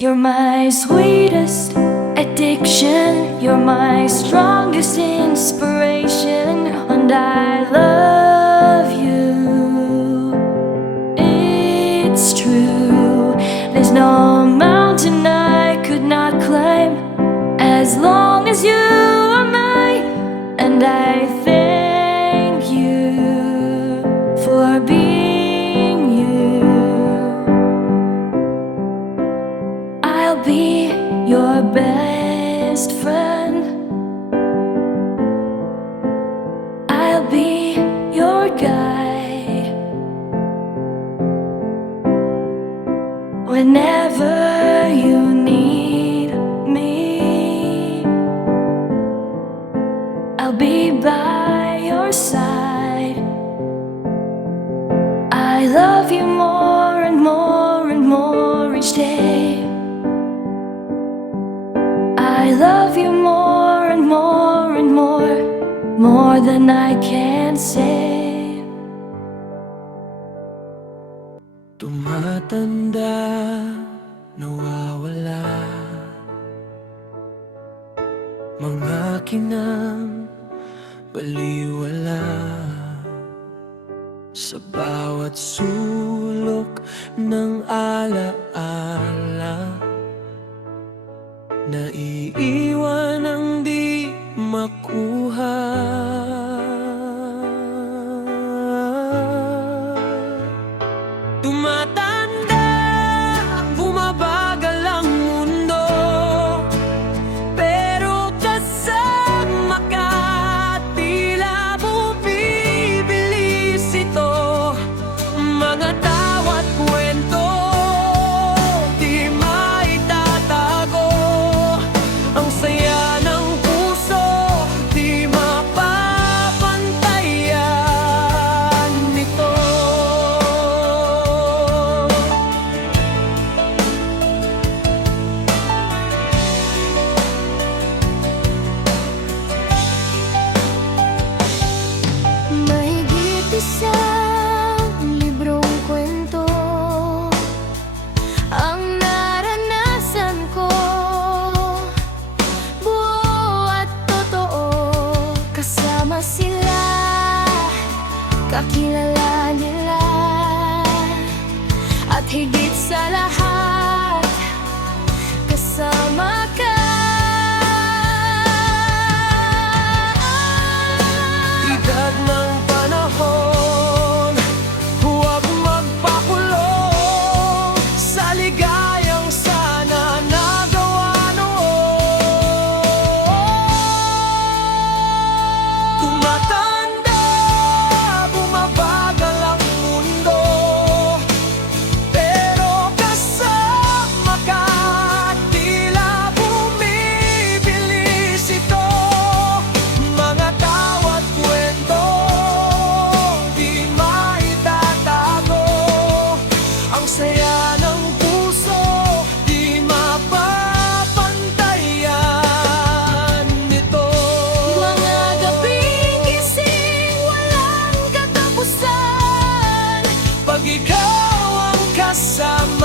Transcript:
You're my sweetest addiction, you're my strongest inspiration, and I love you. It's true, there's no mountain I could not climb as long as you are mine, and I thank you for being you. I'll be your best friend, I'll be your guide whenever you need me. I'll be by your side. I love you more and more and more each day. I love you more and more and more than I can say. Tumatanda, nawawala mga kinang baliwala sa bawat sulok ng alaala. Naiiwan ang di makuha. Tumatanda, bumabagal ang mundo, pero kasama ka, tila bumibilis ito. Mga tawat kwento, di maitatago. Ang saya ng puso, di mapapantayan nito. Mahigit isang librong kwento ang naranasan ko, buo at totoo. Kasama sila, kakilala nila, at higit sa lahat, kasama ka. Idad ng panahon, huwag magpakulong sa ligayang sana nagawa noon. Tumatanda, bumabagal ang mundo, pero kasama ka, tila bumibilis ito. Mga tawat kwento, di maitatago. Ang saya ng puso, di mapapantayan nito. Mga gabing gising, walang katapusan. Pag ikaw ang kasama